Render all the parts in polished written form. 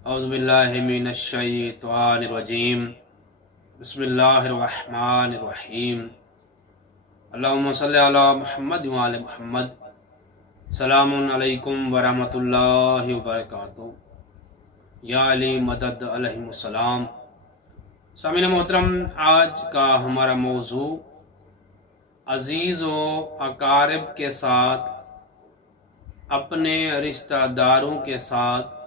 औज़ुबिल्लाहि मिनश्शैतानिर्रजीम बिस्मिल्लाहिर्रहमानिर्रहीम अल्लाहुम्मा सल्लि अला मुहम्मद व आले मुहम्मद। सलामुन अलैकुम व रहमतुल्लाहि व बरकातुहू। या अली मदद अलैहिमुस्सलाम। सामीन मोहतरम, आज का हमारा मौजू अजीज़ व अकारिब के साथ, अपने रिश्तेदारों के साथ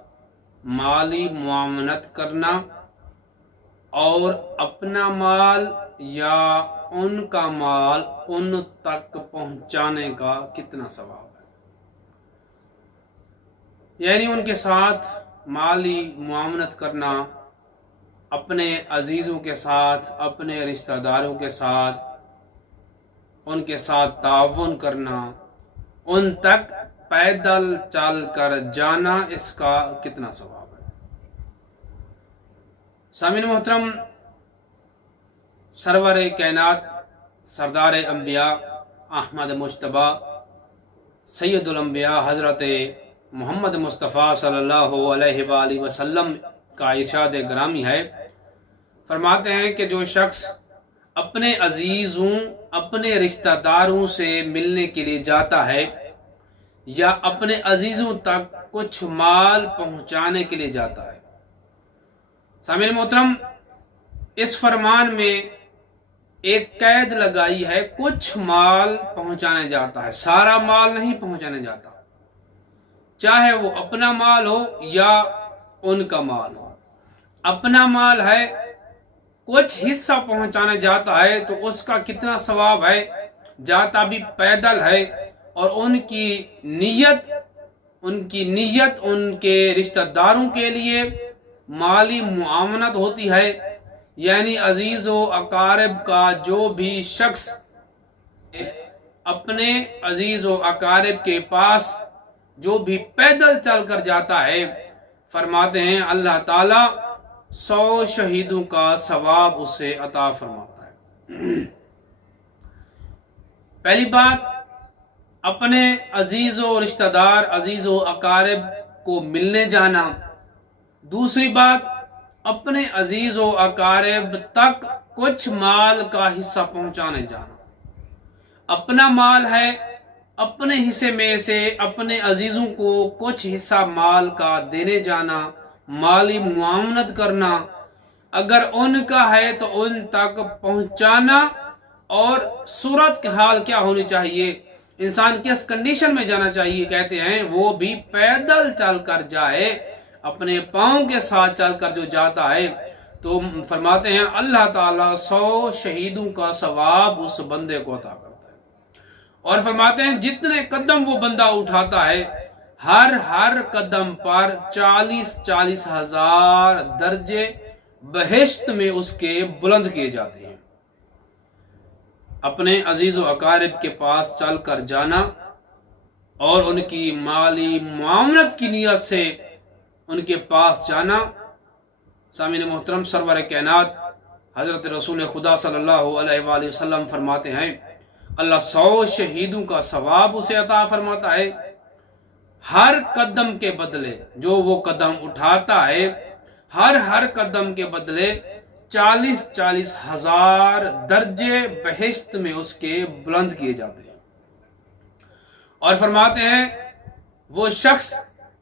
माली मुआमलत करना और अपना माल या उनका माल उन तक पहुंचाने का कितना सवाब है। यानी उनके साथ माली मुआमलत करना, अपने अजीज़ों के साथ, अपने रिश्तेदारों के साथ, उनके साथ ताउन करना, उन तक पैदल चल कर जाना, इसका कितना सवाब है। सामीन मोहतरम, सरवर कायनात सरदार अंबिया अहमद मुश्तबा सैयदुल अंबिया हज़रत मोहम्मद मुस्तफ़ा सल्लल्लाहु अलैहि वसल्लम का इरशाद ग्रामी है। फरमाते हैं कि जो शख्स अपने अजीज़ों, अपने रिश्तेदारों से मिलने के लिए जाता है या अपने अजीज़ों तक कुछ माल पहुंचाने के लिए जाता है, सामीन मोहतरम, इस फरमान में एक कैद लगाई है। कुछ माल पहुंचाने जाता है, सारा माल नहीं पहुंचाने जाता, चाहे वो अपना माल हो या उनका माल हो। अपना माल है, कुछ हिस्सा पहुंचाने जाता है तो उसका कितना सवाब है। जाता भी पैदल है और उनकी नीयत उनके रिश्तेदारों के लिए माली मुआमलत होती है। यानी अजीज़ व अकारिब का जो भी शख्स अपने अजीज़ व अकारिब के पास जो भी पैदल चल कर जाता है, फरमाते हैं अल्लाह ताला 100 शहीदों का सवाब उसे अता फरमाता है। पहली बात, अपने अजीज़ व रिश्तेदार, अजीज़ व अकारिब को मिलने जाना। दूसरी बात, अपने अजीज़ व अकारिब तक कुछ माल का हिस्सा पहुंचाने जाना। अपना माल है, अपने हिस्से में से अपने अजीज़ों को कुछ हिस्सा माल का देने जाना, माली मुआमलत करना। अगर उनका है तो उन तक पहुंचाना। और सूरत के हाल क्या होनी चाहिए, इंसान किस कंडीशन में जाना चाहिए, कहते हैं वो भी पैदल चल कर जाए, अपने पाँव के साथ चलकर जो जाता है तो फरमाते हैं अल्लाह ताला 100 शहीदों का सवाब उस बंदे को अता करता है। और फरमाते हैं जितने कदम वो बंदा उठाता है, हर कदम पर 40-40 हजार दर्जे बहिश्त में उसके बुलंद किए जाते हैं। अपने अजीज़ व अकारिब के पास चल कर जाना और उनकी माली मुआमलत की नियत से उनके पास जाना। सामीन मोहतरम, सरवर कायनात हजरत रसूल खुदा सल्लल्लाहु अलैहि वसल्लम फरमाते हैं अल्लाह 100 शहीदों का सवाब उसे अता फरमाता है। हर कदम के बदले जो वो कदम उठाता है, हर कदम के बदले 40-40 हजार दर्जे बहिश्त में उसके बुलंद किए जाते हैं। और फरमाते हैं वो शख्स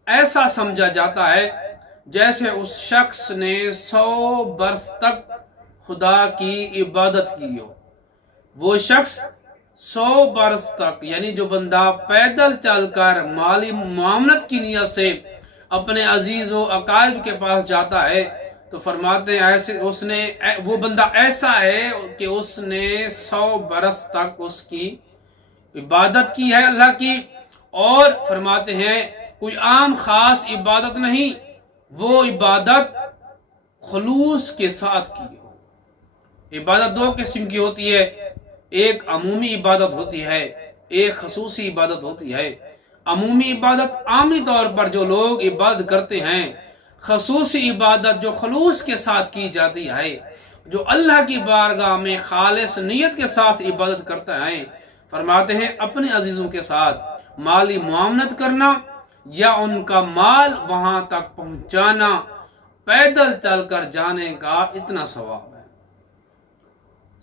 ऐसा समझा जाता है जैसे उस शख्स ने 100 बरस तक खुदा की इबादत की हो। वो शख्स 100 बरस तक, यानी जो बंदा पैदल चलकर माली मुआमलत की नियत से अपने अजीज़ व अकारिब के पास जाता है, तो फरमाते हैं ऐसे वो बंदा ऐसा है कि उसने 100 बरस तक उसकी इबादत की है अल्लाह की। और फरमाते हैं कोई आम खास इबादत नहीं, वो इबादत खुलूस के साथ की हो। इबादत 2 किस्म की होती है, एक अमूमी इबादत होती है, एक खसूसी इबादत होती है। अमूमी इबादत आमी तौर पर जो लोग इबादत करते हैं, खसूसी इबादत जो खुलूस के साथ की जाती है, जो अल्लाह की बारगाह में खालिस नियत के साथ इबादत करता है, फरमाते हैं अपने अजीजों के साथ माली मुआमलत करना या उनका माल वहां तक पहुंचाना پیدل چل کر جانے کا اتنا ثواب ہے۔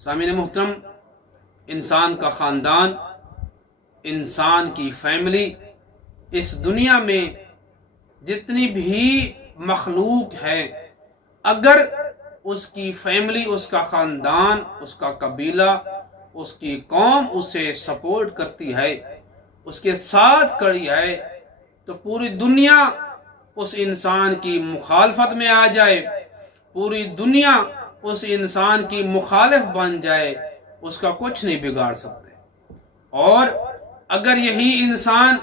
سامعین محترم، انسان کا خاندان، انسان کی فیملی، اس دنیا میں جتنی بھی مخلوق ہے، اگر اس کی فیملی، اس کا خاندان، اس کا قبیلہ، اس کی قوم اسے سپورٹ کرتی ہے، اس کے ساتھ کھڑی ہے، تو پوری دنیا اس انسان کی مخالفت میں آ جائے، پوری دنیا اس انسان کی مخالف بن جائے، اس کا کچھ نہیں بگاڑ سکتے۔ اور اگر یہی انسان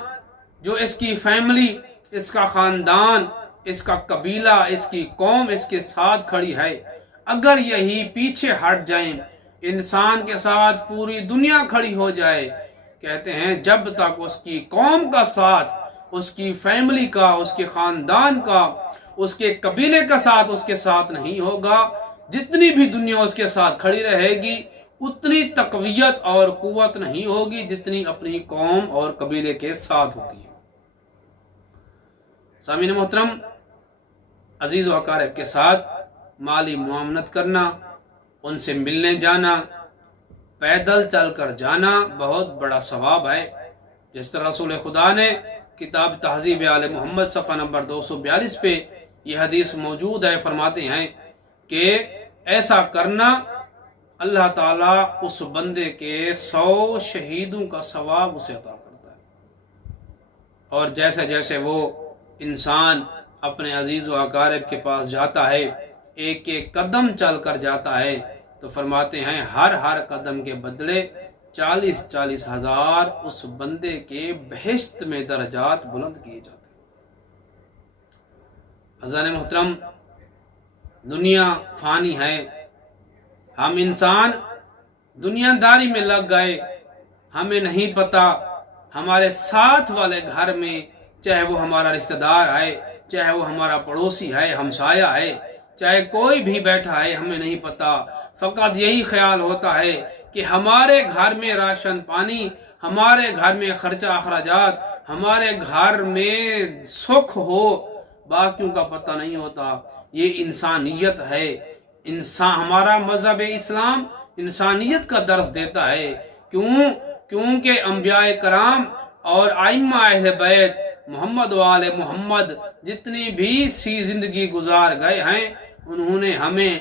جو اس کی فیملی، اس کا خاندان، اس کا قبیلہ، اس کی قوم اس کے ساتھ کھڑی ہے، اگر یہی پیچھے ہٹ جائیں، انسان کے ساتھ پوری دنیا کھڑی ہو جائے، کہتے ہیں جب تک اس کی قوم کا ساتھ، اس کی فیملی کا، اس کے خاندان کا، اس کے قبیلے کا ساتھ اس کے ساتھ نہیں ہوگا، جتنی بھی دنیا اس کے ساتھ کھڑی رہے گی، اتنی تقویت اور قوت نہیں ہوگی جتنی اپنی قوم اور قبیلے کے ساتھ ہوتی ہے۔ سامعین محترم، عزیز و اقارب کے ساتھ مالی معاونت کرنا، ان سے ملنے جانا، پیدل چل کر جانا بہت بڑا ثواب ہے۔ جس طرح رسول خدا نے کتاب تہذیب آل محمد صفحہ نمبر 242 پہ یہ حدیث موجود ہے، فرماتے ہیں کہ ایسا کرنا اللہ تعالیٰ اس بندے کے 100 شہیدوں کا ثواب اسے عطا کرتا ہے۔ اور جیسے جیسے وہ انسان اپنے عزیز و اقارب کے پاس جاتا ہے، ایک ایک قدم چل کر جاتا ہے، تو فرماتے ہیں ہر قدم کے بدلے 40 ہزار اس بندے کے بہشت میں درجات بلند کیے جاتے ہیں۔ عزیزان محترم، دنیا فانی ہے، ہم انسان دنیا داری میں لگ گئے، ہمیں نہیں پتا ہمارے ساتھ والے گھر میں، چاہے وہ ہمارا رشتہ دار ہے، چاہے وہ ہمارا پڑوسی ہے، ہمسایہ ہے، چاہے کوئی بھی بیٹھا ہے، ہمیں نہیں پتا، فقط یہی خیال ہوتا ہے کہ ہمارے گھر میں راشن پانی، ہمارے گھر میں خرچہ اخراجات، ہمارے گھر میں سکھ ہو، باقیوں کا پتہ نہیں ہوتا۔ یہ انسانیت ہے۔ ہمارا مذہب اسلام انسانیت کا درس دیتا ہے۔ کیونکہ انبیاء کرام اور ائمہ اہل بیت محمد و آل محمد جتنی بھی زندگی گزار گئے ہیں، انہوں نے ہمیں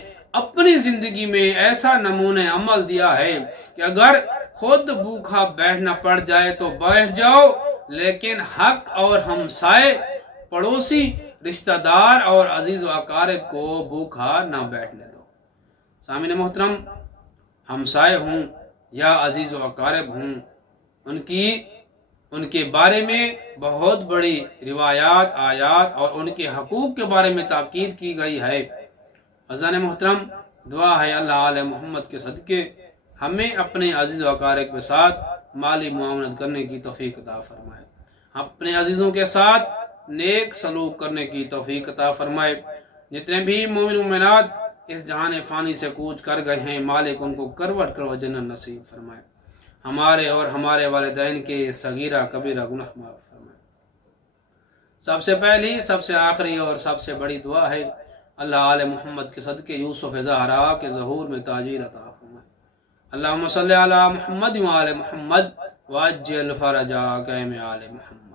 اپنی زندگی میں ایسا نمونہ عمل دیا ہے کہ اگر خود بھوکا بیٹھنا پڑ جائے تو بیٹھ جاؤ، لیکن حق اور ہمسائے، پڑوسی، رشتہ دار اور عزیز و اقارب کو بھوکا نہ بیٹھنے دو۔ سامعین محترم، ہمسائے ہوں یا عزیز و اقارب ہوں، ان کے بارے میں بہت بڑی روایات، آیات اور ان کے حقوق کے بارے میں تاکید کی گئی ہے۔ عزیزان محترم، دعا ہے اللہ آل محمد کے صدقے ہمیں اپنے عزیز و اقارب کے ساتھ مالی معاونت کرنے کی توفیق عطا فرمائے، اپنے عزیزوں کے ساتھ نیک سلوک کرنے کی توفیق عطا فرمائے۔ جتنے بھی مومن مومنات اس جہان فانی سے کوچ کر گئے ہیں، مالک ان کو کروٹ کروٹ جنت نصیب فرمائے، ہمارے اور ہمارے والدین کے صغیرہ کبیرہ گناہ معاف فرمائے۔ سب سے پہلی، سب سے آخری اور سب سے بڑی دعا ہے اللہ آل محمد کے صدقے یوسف زہرا کے ظہور میں تاجیل عطا فرمائے۔ اللہم صلی علی محمد و آل محمد وعجل فرجا قیم آل محمد۔